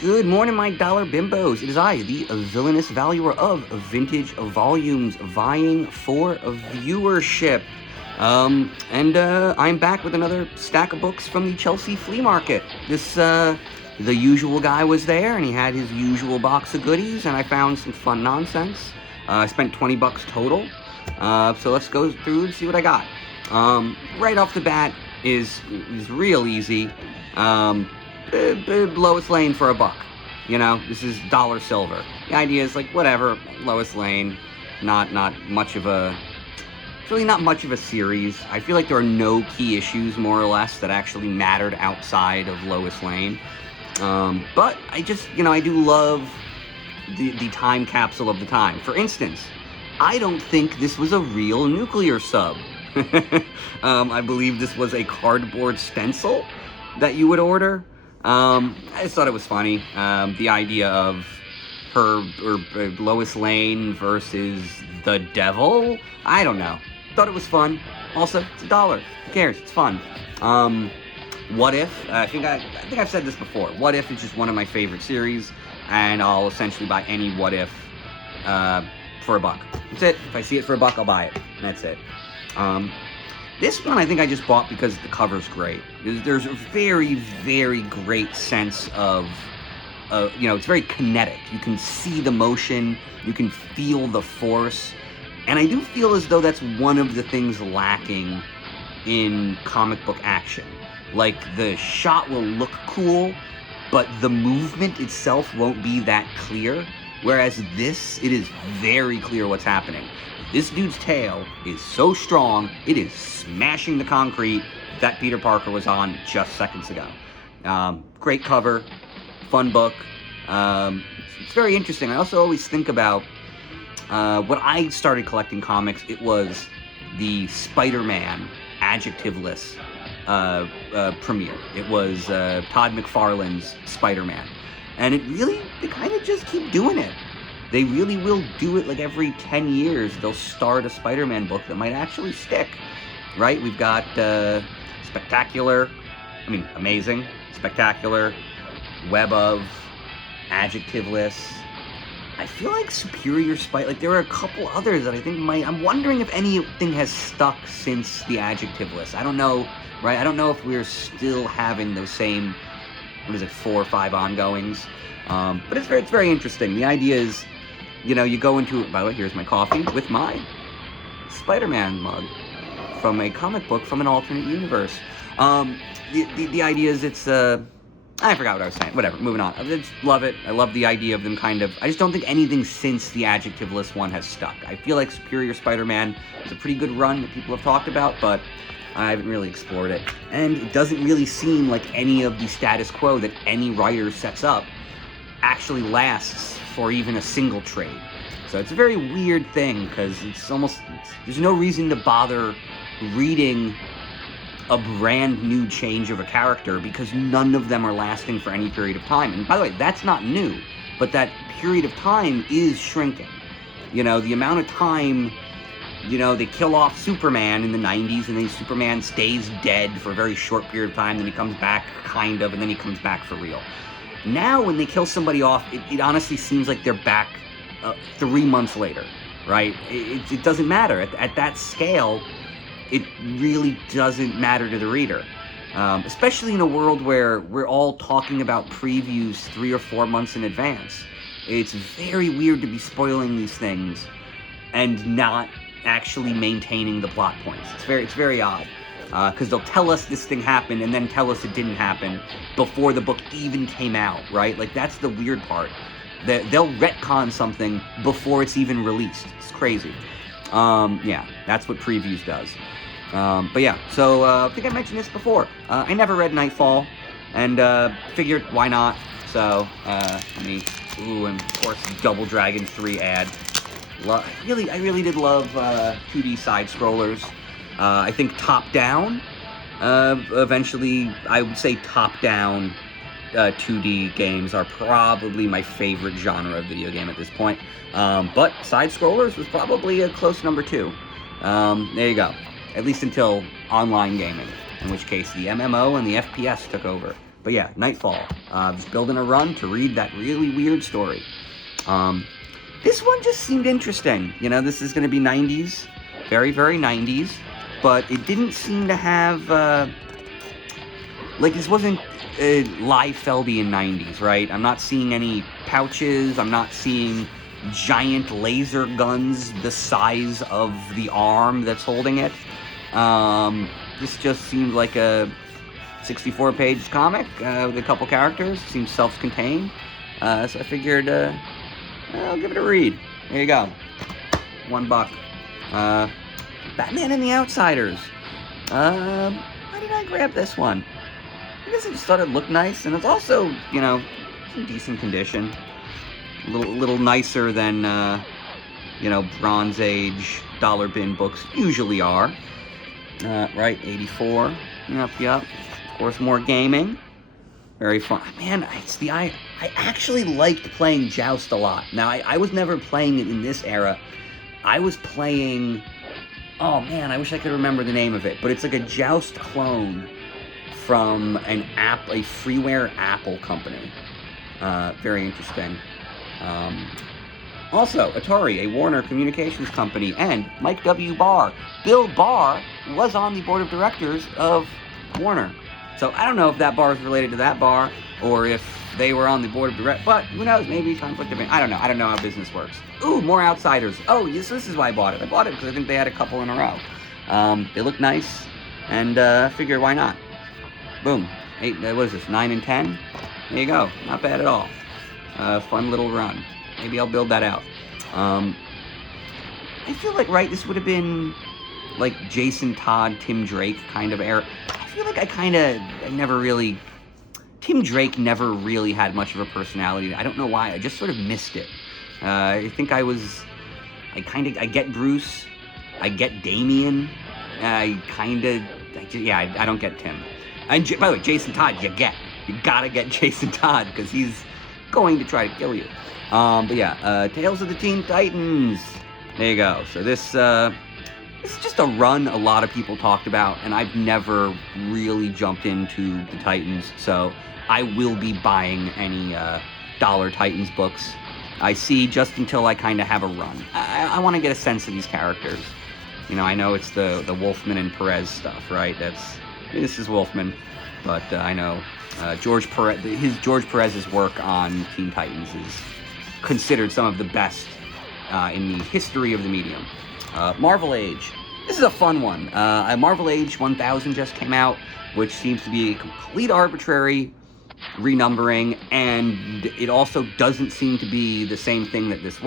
Good morning, my dollar bimbos. It is I, the villainous valuer of vintage volumes, vying for viewership. I'm back with another stack of books from the Chelsea Flea Market. The usual guy was there, and he had his usual box of goodies, and I found some fun nonsense. I spent $20 total, so let's go through and see what I got. Right off the bat is real easy. Lowest Lane for $1. You know, this is dollar silver. The idea is like, whatever, Lois Lane, not much of a, it's really not much of a series. I feel like there are no key issues, more or less, that actually mattered outside of Lois Lane. But I just, I do love the time capsule of the time. For instance, I don't think this was a real nuclear sub. I believe this was a cardboard stencil that you would order. I just thought it was funny. The idea of her or Lois Lane versus the devil. I don't know. Thought it was fun. Also, it's $1. Who cares? It's fun. What If? I think I've said this before. What If is just one of my favorite series, and I'll essentially buy any What If for $1. That's it. If I see it for $1, I'll buy it. And that's it. This one I think I just bought because the cover's great. There's a very, very great sense of, it's very kinetic. You can see the motion, you can feel the force, and I do feel as though that's one of the things lacking in comic book action. Like, the shot will look cool, but the movement itself won't be that clear, whereas this, it is very clear what's happening. This dude's tail is so strong, it is smashing the concrete that Peter Parker was on just seconds ago. Great cover, fun book. It's very interesting. I also always think about, when I started collecting comics, it was the Spider-Man adjectiveless premiere. It was Todd McFarlane's Spider-Man. And they kind of just keep doing it. They really will do it like every 10 years. They'll start a Spider-Man book that might actually stick, right? We've got Amazing, Spectacular, Web of, Adjectiveless. I feel like Superior Spider, like there are a couple others that I think I'm wondering if anything has stuck since the Adjectiveless. I don't know, right? I don't know if we're still having those same, 4 or 5 ongoings. But it's very interesting. The idea is, you go into, by the way, here's my coffee with my Spider-Man mug from a comic book from an alternate universe. The idea is I forgot what I was saying. Whatever, moving on. I just love it. I love the idea of them I just don't think anything since the Adjectiveless one has stuck. I feel like Superior Spider-Man is a pretty good run that people have talked about, but I haven't really explored it. And it doesn't really seem like any of the status quo that any writer sets up actually lasts for even a single trade. So it's a very weird thing, because there's no reason to bother reading a brand new change of a character, because none of them are lasting for any period of time. And by the way, that's not new, but that period of time is shrinking. The amount of time, they kill off Superman in the 90s, and then Superman stays dead for a very short period of time, then he comes back, kind of, and then he comes back for real. Now, when they kill somebody off, it honestly seems like they're back 3 months later, right? It doesn't matter. At that scale, it really doesn't matter to the reader. Especially in a world where we're all talking about previews 3 or 4 months in advance. It's very weird to be spoiling these things and not actually maintaining the plot points. It's very odd. Because they'll tell us this thing happened and then tell us it didn't happen before the book even came out, right? Like, that's the weird part. They'll retcon something before it's even released. It's crazy. Yeah, that's what Previews does. But yeah, so I think I mentioned this before. I never read Nightfall, and figured why not. So, and of course, Double Dragon 3 ad. I really did love 2D side-scrollers. I think top-down, eventually, I would say top-down 2D games are probably my favorite genre of video game at this point. But side-scrollers was probably a close number 2. There you go. At least until online gaming, in which case the MMO and the FPS took over. But yeah, Nightfall. Just building a run to read that really weird story. This one just seemed interesting. You know, this is going to be 90s. Very, very 90s. But it didn't seem to have, like, this wasn't Liefeldian 90s, right? I'm not seeing any pouches. I'm not seeing giant laser guns the size of the arm that's holding it. This just seemed like a 64-page comic with a couple characters. Seems self-contained. So I figured I'll give it a read. There you go. $1. Batman and the Outsiders. Why did I grab this one? I guess I just thought it looked nice, and it's also, you know, in decent condition. A little nicer than, you know, Bronze Age dollar bin books usually are. Right, 84. Yep. Of course, more gaming. Very fun. Man, I actually liked playing Joust a lot. Now, I was never playing it in this era. I was playing... Oh, man, I wish I could remember the name of it. But it's like a Joust clone from a freeware Apple company. Very interesting. Also, Atari, a Warner Communications company, and Mike W. Barr. Bill Barr was on the board of directors of Warner. So I don't know if that bar is related to that bar, or if they were on the board of directors, but who knows, maybe conflict of interest. I don't know. I don't know how business works. Ooh, more Outsiders. Oh, yes, this is why I bought it. I bought it because I think they had a couple in a row. They look nice, and I figure why not? Boom. 8, what is this, 9 and 10? There you go. Not bad at all. Fun little run. Maybe I'll build that out. I feel like, right, this would have been like Jason Todd, Tim Drake kind of era. I feel like Tim Drake never really had much of a personality. I don't know why. I just sort of missed it. I think I get Bruce. I get Damien. I don't get Tim. And by the way, Jason Todd, you gotta get Jason Todd, because he's going to try to kill you. But yeah, Tales of the Teen Titans. There you go. So this is just a run a lot of people talked about, and I've never really jumped into the Titans, so I will be buying any dollar Titans books I see, just until I kind of have a run. I want to get a sense of these characters. You know, I know it's the Wolfman and Perez stuff, right? This is Wolfman, but I know George Perez's work on Teen Titans is considered some of the best in the history of the medium. Marvel Age. This is a fun one. Marvel Age 1000 just came out, which seems to be a complete arbitrary renumbering, and it also doesn't seem to be the same thing that this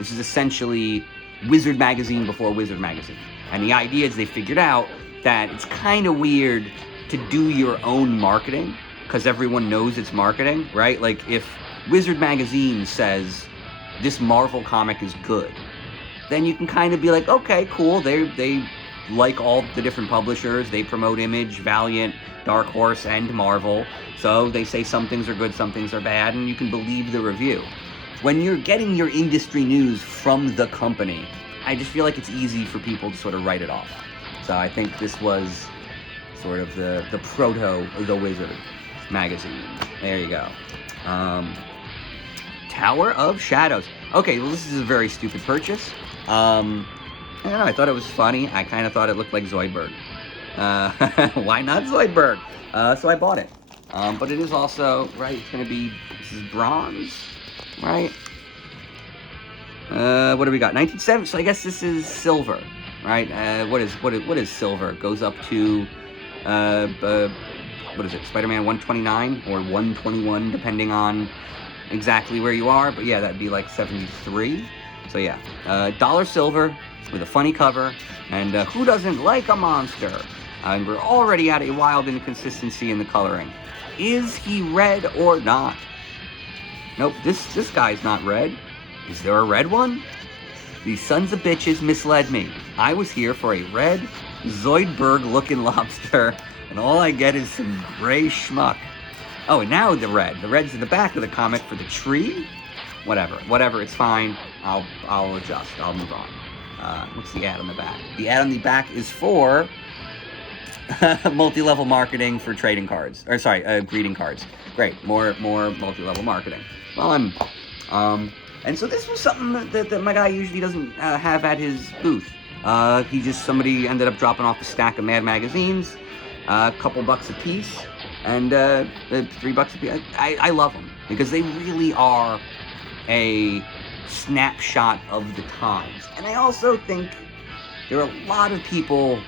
is essentially Wizard Magazine before Wizard Magazine. And the idea is they figured out that it's kind of weird to do your own marketing, because everyone knows it's marketing, right? Like, if Wizard Magazine says, this Marvel comic is good, then you can kind of be like, okay, cool, they like all the different publishers, they promote Image, Valiant, Dark Horse, and Marvel, so they say some things are good, some things are bad, and you can believe the review. When you're getting your industry news from the company, I just feel like it's easy for people to sort of write it off. So I think this was sort of the proto The Wizard magazine. There you go. Tower of Shadows. Okay, well, this is a very stupid purchase. I don't know, I thought it was funny. I kind of thought it looked like Zoidberg. Why not Zoidberg? So I bought it. But it is also, right, it's going to be, this is bronze, right? What do we got? 1970, so I guess this is silver, right? What is silver? It goes up to, what is it, Spider-Man 129 or 121, depending on exactly where you are. But yeah, that'd be like 73. So yeah, dollar silver with a funny cover, and who doesn't like a monster? And we're already at a wild inconsistency in the coloring. Is he red or not? Nope, this guy's not red. Is there a red one? These sons of bitches misled me. I was here for a red Zoidberg-looking lobster, and all I get is some gray schmuck. Oh, and now the red. The red's in the back of the comic for the tree? Whatever, it's fine. I'll adjust. I'll move on. What's the ad on the back? The ad on the back is for multi-level marketing for trading cards, or sorry, greeting cards. Great, more multi-level marketing. Well, and so this was something that my guy usually doesn't have at his booth. Somebody ended up dropping off a stack of Mad magazines, a couple bucks a piece, and $3 a piece. I love them because they really are a snapshot of the times. And I also think there are a lot of people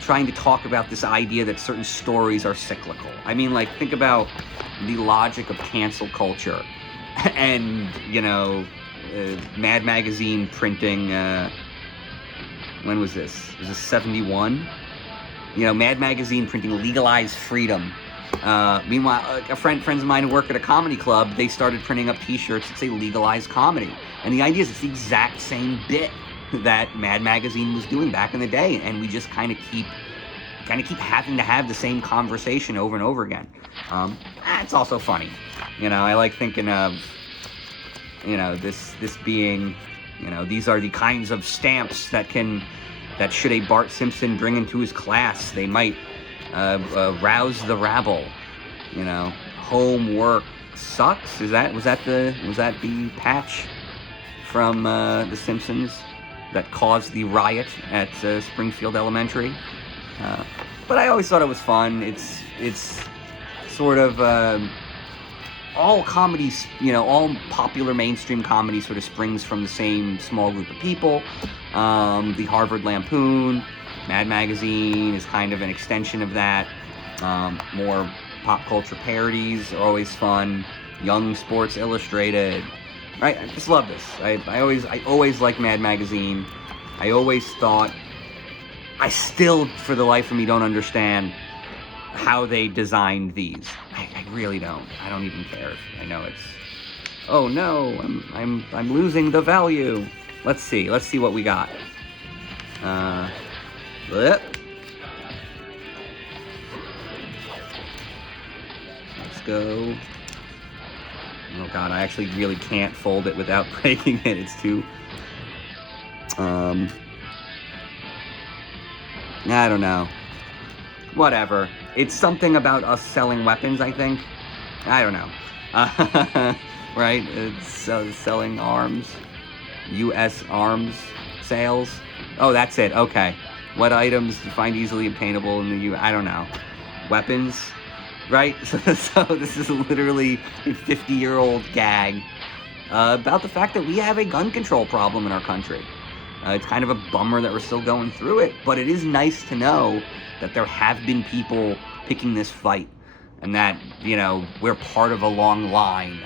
trying to talk about this idea that certain stories are cyclical. I mean, like, think about the logic of cancel culture and, Mad Magazine printing, when was this? Was this 71? Mad Magazine printing legalized freedom. Meanwhile, friends of mine who work at a comedy club, they started printing up t-shirts that say legalized comedy. And the idea is it's the exact same bit that Mad Magazine was doing back in the day, and we just kind of keep having to have the same conversation over and over again. It's also funny. I like thinking of, this being, these are the kinds of stamps that should a Bart Simpson bring into his class, they might rouse the rabble. Homework sucks. Was that the patch from The Simpsons that caused the riot at Springfield Elementary? But I always thought it was fun. It's sort of all comedies, all popular mainstream comedy sort of springs from the same small group of people. The Harvard Lampoon, Mad Magazine is kind of an extension of that. More pop culture parodies are always fun. Young Sports Illustrated, right? I just love this. I always liked Mad Magazine. I always thought, I still, for the life of me, don't understand how they designed these. I really don't. I don't even care. I know it's, oh no, I'm losing the value. Let's see what we got. Let's go. Oh god, I actually really can't fold it without breaking it. It's too, I don't know. Whatever. It's something about us selling weapons, I think. I don't know. Right? It's selling arms. U.S. arms sales. Oh, that's it. Okay. What items you find easily obtainable in the U.S.? I don't know. Weapons? Right? So this is literally a 50-year-old gag about the fact that we have a gun control problem in our country. It's kind of a bummer that we're still going through it, but it is nice to know that there have been people picking this fight, and that, we're part of a long line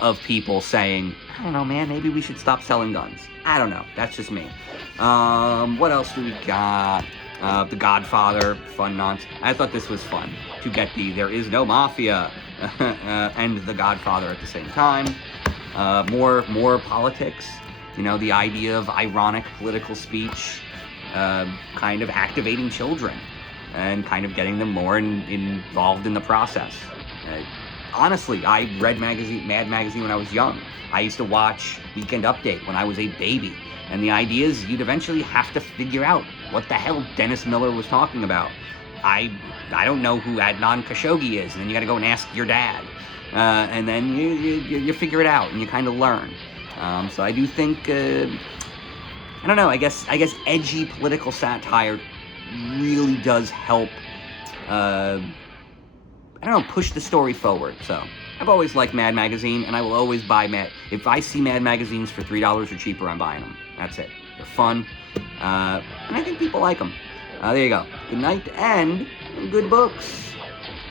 of people saying, I don't know, man, maybe we should stop selling guns. I don't know. That's just me. What else do we got? The Godfather, fun nonsense. I thought this was fun to get the There Is No Mafia and The Godfather at the same time. More politics. The idea of ironic political speech, kind of activating children and kind of getting them more involved in the process. Honestly, I read Mad Magazine when I was young. I used to watch Weekend Update when I was a baby. And the idea is you'd eventually have to figure out what the hell Dennis Miller was talking about. I don't know who Adnan Khashoggi is, and then you gotta go and ask your dad. And then you figure it out, and you kind of learn. So I do think, I don't know, I guess edgy political satire really does help, push the story forward. So I've always liked Mad Magazine, and I will always buy if I see Mad Magazines for $3 or cheaper, I'm buying them. That's it. They're fun, and I think people like them. There you go. Good night and good books.